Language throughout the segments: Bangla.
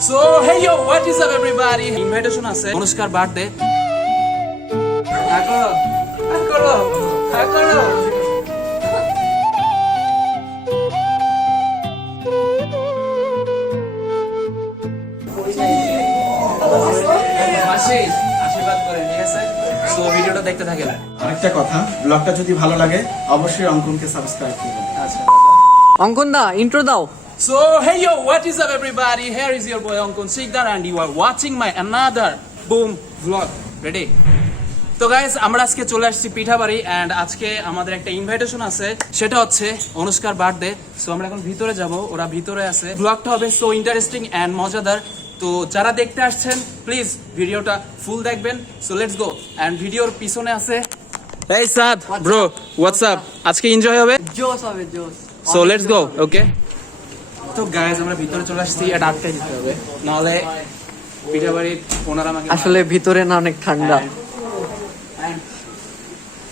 So hey yo, what is up everybody? Invitation আছে অনুষ্কার বার্থডে। করো। আশীর্বাদ করেন, ঠিক আছে? সো ভিডিওটা দেখতে থাকেন। আরেকটা কথা, ব্লগটা যদি ভালো লাগে অবশ্যই অঙ্কনকে সাবস্ক্রাইব করবেন। আচ্ছা অঙ্কন দা ইন্ট্রো দাও। So hey yo, what is up everybody? Here is your boy Ankon Sikdar and you are watching my another boom vlog. Ready? তো গাইস আমরা আজকে চলে আসছি পিঠাবাড়ি এন্ড আজকে আমাদের একটা ইনভাইটেশন আছে, সেটা হচ্ছে অনুষ্কার বার্থডে। সো আমরা এখন ভিতরে যাব, ওরা ভিতরে আছে। ব্লগটা হবে সো ইন্টারেস্টিং এন্ড মজাদার। তো যারা দেখতে আসছেন প্লিজ ভিডিওটা ফুল দেখবেন। So let's go. এন্ড ভিডিওর পিছনে আছে এই সাদ ব্রো, হোয়াটস আপ? আজকে এনজয় হবে, জোস হবে জোস। So let's go. ওকে, তো গাইস আমরা ভিতরে চলে আসছি, এটা আটকাই দিতে হবে, নাহলে পিঠাবাড়ির ওনারা আমাকে আসলে ভিতরে না অনেক ঠান্ডা। And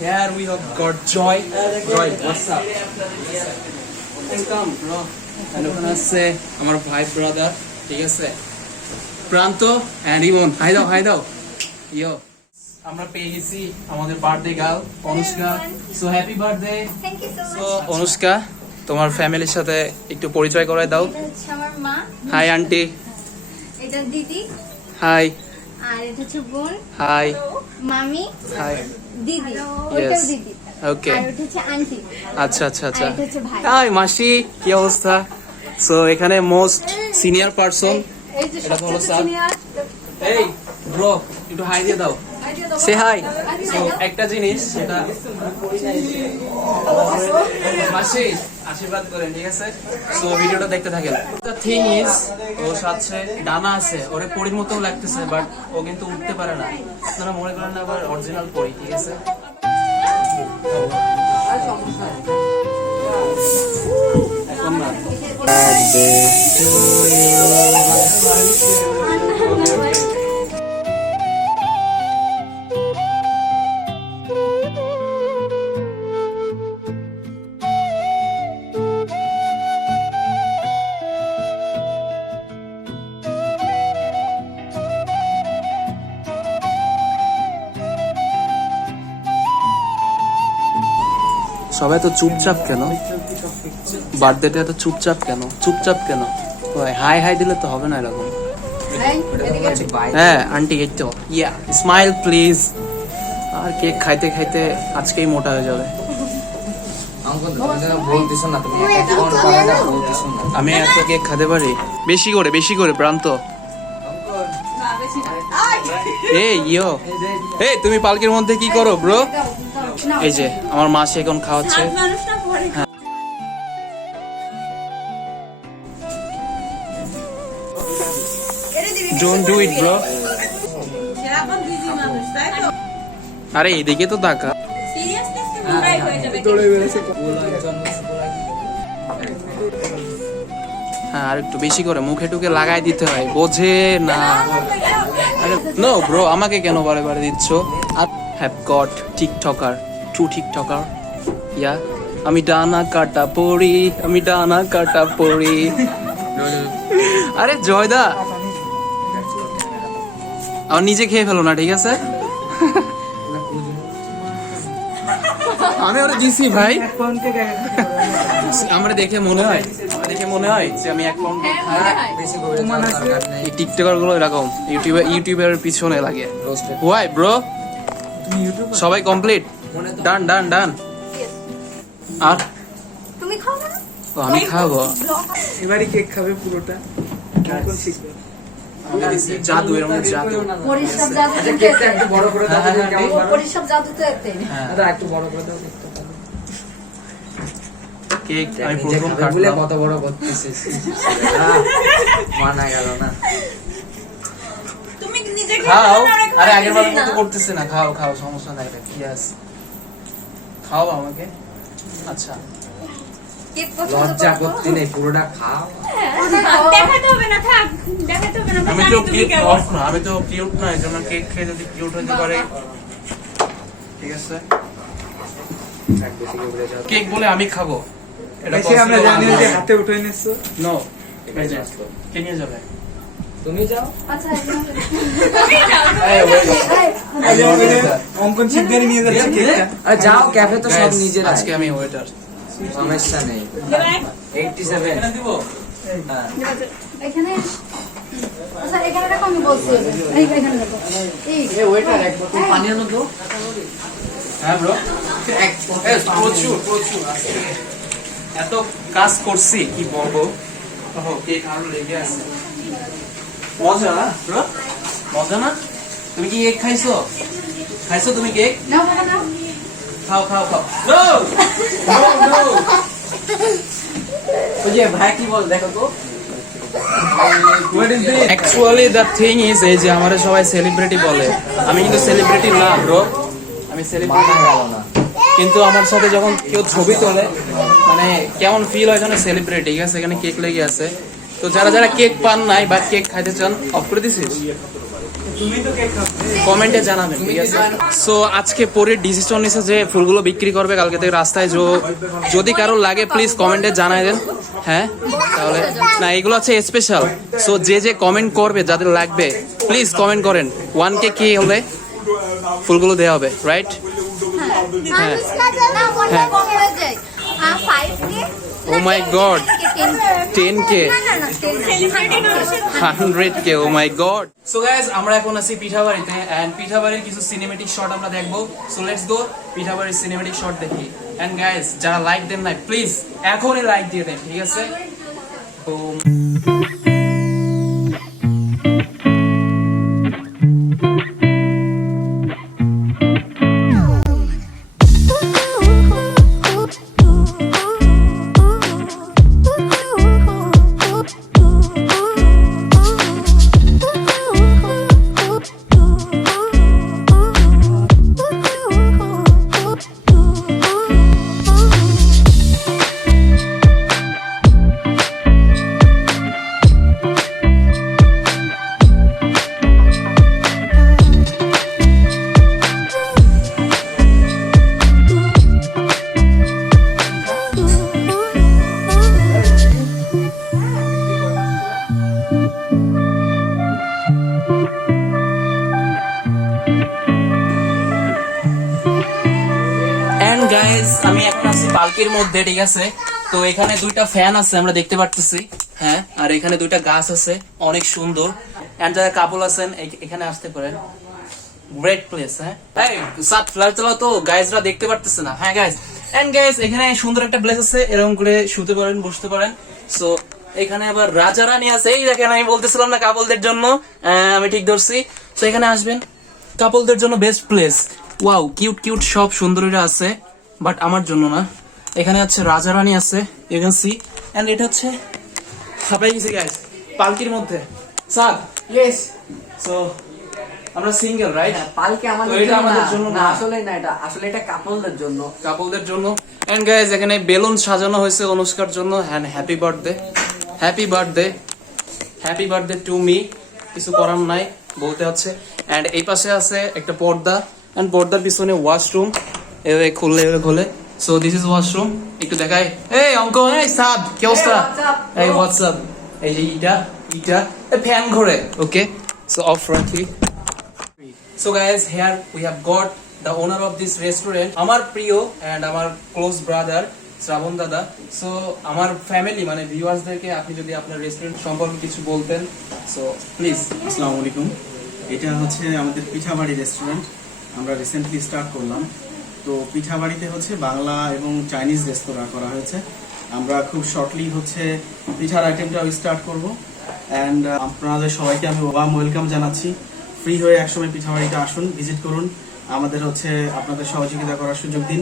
here we have got Joy. Joy, what's up? Welcome, bro. And ওখানে আছে আমার ভাই ব্রাদার, ঠিক আছে, প্রান্ত and ইমন। হাই দাও। ইয়ো, আমরা পেয়ে গেছি আমাদের birthday girl Anushka. So happy birthday. Thank you so so much. Anushka, তোমার ফ্যামিলির সাথে একটু পরিচয় করায় দাও। এটা হচ্ছে আমার মা, হাই আন্টি। এটা দিদি, হাই। আর এটা হচ্ছে বোন, হাই। মামি, হাই। দিদি, ওইটাও দিদি। ওকে, আর ওটা হচ্ছে আন্টি। আচ্ছা। আর এটা হচ্ছে ভাই। হাই মাসি, কি অবস্থা? সো এখানে মোস্ট সিনিয়র পারসন, এই যে এটা হলো সবচেয়ে স্যার। সিনিয়র। এই ব্রো, একটু হাই দিয়ে দাও। সে হাই। সো একটা জিনিস, সেটা মাসি আশীর্বাদ করেন, ঠিক আছে? সো ভিডিওটা দেখতে থাকেন। দ্য থিং ইজ, ওর সাথে ডানা আছে, ওরে পরীর মতো লাগতেছে, বাট ও কিন্তু উঠতে পারে না। আপনারা মনে করেন না আবার অরিজিনাল পরী, ঠিক আছে? এখন না। সবাই তো চুপচাপ কেন? বার্থডেটা এত চুপচাপ কেন? হাই দিলে তো হবে না এরকম। হ্যাঁ আন্টি, এই তো ইয়া, স্মাইল প্লিজ। আর কেক খাইতে আজকেই মোটা হয়ে যাবে। আমি এত কেক খেতে পারি? বেশি করে প্রান্ত। এই তুমি পালকির মধ্যে কি করো ব্রো? এই যে আমার মাসি এখন খাওয়াচ্ছে। Don't do it bro. আরে এইদিকে তো তাকা। হ্যাঁ, আর একটু বেশি করে মুখে টুকে লাগাই দিতে হয়, বোঝে না। আরে নো ব্রো, আমাকে কেন বারে দিচ্ছ? Have got TikToker, true TikToker. Yeah, আমি ডানা কাটা পড়ি। আরে জয়দা, আর নিজে খেয়ে ফেলো না, ঠিক আছে? আমি ওরা দিছি ভাই। আমরা দেখে মনে হয় যে আমি 1 পাউন্ড খাই। এই টিকটকার গুলো এরকম ইউটিউবের পিছনে লাগে। Why bro? সবাই কমপ্লিট? ডান। আর তুমি খাবে না? ও, আমি খাবো। এবারে কেক খাবে পুরোটা। অঙ্কন শিখবে। জাদু, এর মধ্যে জাদু। পরিষ্কার জাদু। আচ্ছা কেকটা একটু বড় করে দাও যদি কেমন পারো। পরিষ্কার জাদু তো এতে। আরে একটু বড় করে দাও কেকটা। কেক আমি প্রথম কাটলাম। কত বড় করতেছিস? মানা গেল না। তুমি নিজে খাও। আরে আগের বার মতো করতেছে না। খাও, সমস্যা নাই। ইয়েস, খাও আমাকে। আচ্ছা, কেক পছন্দ লজ্জা করো? করতে নেই, পুরোটা খাও। দেখাতে হবে না, থাক। দেখাতে হবে না। আমি তো কিউট না, এই জন্য কেক খেয়ে যদি কিউট হতে পারে, ঠিক আছে? এক বেশি করে বলে যাও। কেক বলে আমি খাবো, এটা এসে আমরা জানি যে হাতে উঠে নিচ্ছ। নো। এখানে আসলো। কে নিয়ে যাবে? তুমি যাও আচ্ছা অঙ্কন শিকদারি নিয়ে যাচ্ছে কেকটা। আর যাও ক্যাফে তো সব Guys, নিজের আজকে আমি ওয়েটার। সমস্যা নেই 87 হ্যাঁ এখানে আচ্ছা এখানে রাখো আমি বলছি এখানে রাখো এই এ ওয়েটার এক বোতল পানি আনো তো হ্যাঁ ব্রো, এক প্রচুর প্রচুর আজকে এত কাজ করছি কি বলবো। ওহো, কেক আরো লেগে আছে। মজা না ব্রো, মজা না? তুমি কি কেক খাইছো? খাইছো তুমি কেক? নাও বাবা নাও খাও খাও খাও। No no no. ওই যে ভাই কি বল দেখো তো অ্যাকচুয়ালি দ্য থিং ইজ এই যে আমারে সবাই সেলিব্রিটি বলে, আমি কিন্তু সেলিব্রিটি না ব্রো, আমি সেলিব্রিটি না। কিন্তু আমার সাথে যখন কেউ ছবি তোলে মানে কেমন ফিল হয় যেন সেলিব্রিটি। ঠিক আছে, এখানে কেক লেগে আছে। তো যারা যারা কেক পান নাই বা কেক খাইতে চান, অফ করে দিছিস, কমেন্টে জানাবেন। ঠিক আছে, সো আজকে পরে ডিসিশন নিছে যে ফুলগুলো বিক্রি করবে কালকে থেকে রাস্তায়। যদি কারো লাগে প্লিজ কমেন্টে জানাই দেন। হ্যাঁ, তাহলে না, এগুলো হচ্ছে স্পেশাল। সো যে যে কমেন্ট করবে, যাদের লাগবে প্লিজ কমেন্ট করেন। 1K কি হলে ফুলগুলো দেওয়া হবে, রাইট? হ্যাঁ। না কমে হয়ে যায় 5K Oh my God, 10K, না না না 100K, oh my God. So guys, আমরা এখন আছি পিঠাবাড়িতে and পিঠাবাড়ির কিছু সিনেমেটিক শট আমরা দেখবো। So let's go পিঠাবাড়ির সিনেমেটিক শট দেখি। And guys, যারা লাইক দেন না প্লিজ এখনই লাইক দিয়ে দেন, ঠিক আছে? Boom. And guys, আমি এখন আছি পালকির মধ্যে, ঠিক আছে? তো এখানে দুইটা ফ্যান আছে আমরা দেখতে পারতেছি, হ্যাঁ, আর এখানে দুইটা গাছ আছে অনেক সুন্দর। এন্ড যারা কাপল আছেন এখানে আসতে পারেন, গ্রেট প্লেস। হ্যাঁ, এই সাত ফ্ল্যাট তোলা তো গাইজরা দেখতে পারতেছে না। হ্যাঁ গাইজ, এন্ড গাইজ এখানে সুন্দর একটা প্লেস আছে, এরকম করে শুতে পারেন, বসতে পারেন। সো এখানে আবার রাজা রানী আছে, এই দেখেন আমি বলতেছিলাম না কাপলদের জন্য, আমি ঠিক ধরছি। তো এখানে আসবেন, কাপলদের জন্য best place. Wow, cute cute সব সুন্দরীরা আছে, বাট আমার জন্য না। এখানে আছে রাজা রানী আছে, ইউ ক্যান সি। এন্ড এটা হচ্ছে হাঁপাই গেছি গাইজ পালকির মধ্যে। সাদ, ইয়েস সো আমরা সিঙ্গেল, রাইট? পালকে আমাদের তো এটা আমাদের জন্য না না। আসলে এটা কাপলদের জন্য কাপলদের জন্য। এন্ড গাইজ এখানে বেলুন সাজানো হয়েছে অনুষ্কার জন্য। Hand happy birthday, happy birthday, happy birthday to me. কিছু করার নাই, বলতে হচ্ছে। এন্ড এই পাশে আছে একটা পর্দা, এন্ড পর্দার পিছনে ওয়াশরুম, এভাবে খুললে এভাবে খোলে। সো দিস ইজ ওয়াশরুম, একটু দেখাই। এই অঙ্কন, এই সাদ, কি অবস্থা? এই হোয়াটসঅ্যাপ, এই যে ইটা ফ্যান ঘোরে। ওকে, সো অফ রাখি। So guys, here we have got the owner of this restaurant, আমার প্রিয় and আমার ক্লোজ ব্রাদার শ্রাবণ দাদা। সো আমার ফ্যামিলি মানে ভিউয়ার্সদেরকে আপনি যদি আপনার রেস্টুরেন্ট সম্পর্কে কিছু বলতেন, সো প্লিজ। আসসালামু আলাইকুম। এটা হচ্ছে আমাদের পিঠাবাড়ি রেস্টুরেন্ট, আমরা রিসেন্টলি স্টার্ট করলাম। তো পিঠাবাড়িতে হচ্ছে বাংলা এবং চাইনিজ রেস্তোরাঁ করা হয়েছে। আমরা খুব শর্টলি হচ্ছে পিঠার আইটেমটাও স্টার্ট করব। অ্যান্ড আপনাদের সবাইকে আমি ওয়ার্ম ওয়েলকাম জানাচ্ছি। ফ্রি হয়ে একসময় পিঠাবাড়িতে আসুন, ভিজিট করুন, আমাদের হচ্ছে আপনাদের সহযোগিতা করার সুযোগ দিন।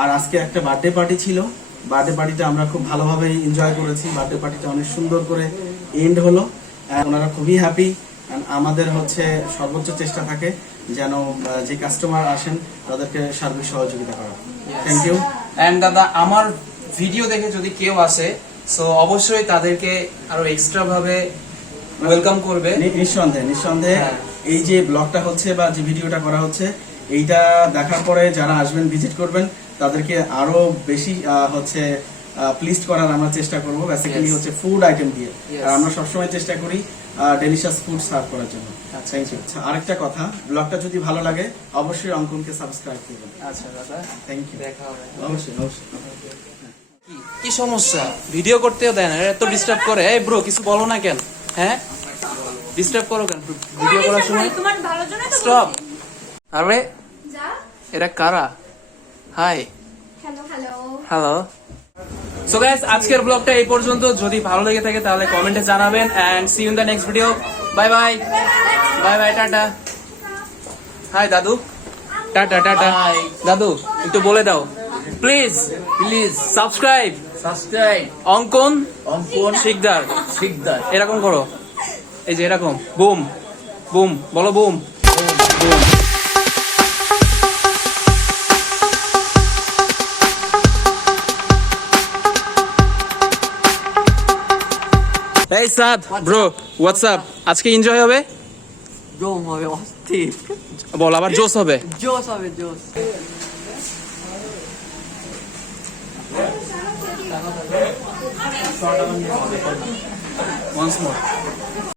আর আজকে একটা বার্থডে পার্টি ছিল, বার্থডে পার্টিতে আমরা খুব ভালোভাবে এনজয় করেছি। বার্থডে পার্টিটা অনেক সুন্দর করে এন্ড হলো, ওনারা খুবই হ্যাপি। আমাদের হচ্ছে সর্বোচ্চ চেষ্টা থাকে যেন যে কাস্টমার আসেন তাদেরকে সার্বিক সহযোগিতা করা। Thank you. এন্ড দাদা, আমার ভিডিও দেখে যদি কেউ আসে, সো অবশ্যই তাদেরকে আরো এক্সট্রা ভাবে ওয়েলকাম করবে। নিঃসন্দেহে হ্যাঁ। এই যে ব্লগটা হচ্ছে বা যে ভিডিওটা করা হচ্ছে, এইটা দেখার পরে যারা আসবেন, ভিজিট করবেন, তাদেরকে আরো বেশি হচ্ছে প্লিজ করার আমরা চেষ্টা করবো। Basically Yes. হচ্ছে ফুড আইটেম দিয়ে। Yes. আর আমরা সবসময় চেষ্টা করি ডেলিশিয়াস ফুড সার্ভ করার জন্য। Thank you. আরেকটা কথা, ব্লগটা যদি ভালো লাগে অবশ্যই অঙ্কনকে সাবস্ক্রাইব করবেন। আচ্ছা দাদা, থ্যাংক ইউ। দেখা হবে। অবশ্যই অবশ্যই। কি সমস্যা, ভিডিও করতেও দেয় না, এত ডিস্টার্ব করে। এই ব্রো কিছু বলো না কেন? হ্যাঁ ডিস্টার্ব করো কেন ভিডিও করার সময়? তোমার ভালোর জন্য তো স্টপ। বলছি। আরে যা। এরা কারা? Hi, hello hello. Hello. So guys, আজকের ব্লগটা এই পর্যন্ত। যদি ভালো লেগে থাকে তাহলে কমেন্টে জানাবেন and see you in the next video. Bye bye, bye bye, tata. Hi দাদু, টাটা টাটা। দাদু একটু বলে দাও প্লিজ, প্লিজ সাবস্ক্রাইব সাবস্ক্রাইব অঙ্কন অঙ্কন শিকদার। শিকদার। এরকম করো, এই যে এরকম, বুম বুম বলো, বুম বুম। এই সাদ ব্রো, হোয়াটসঅ্যাপ। আজকে এনজয় হবে, জম হবে অস্থির, বল আবার জোস হবে। জোস হবে জোস। Once more.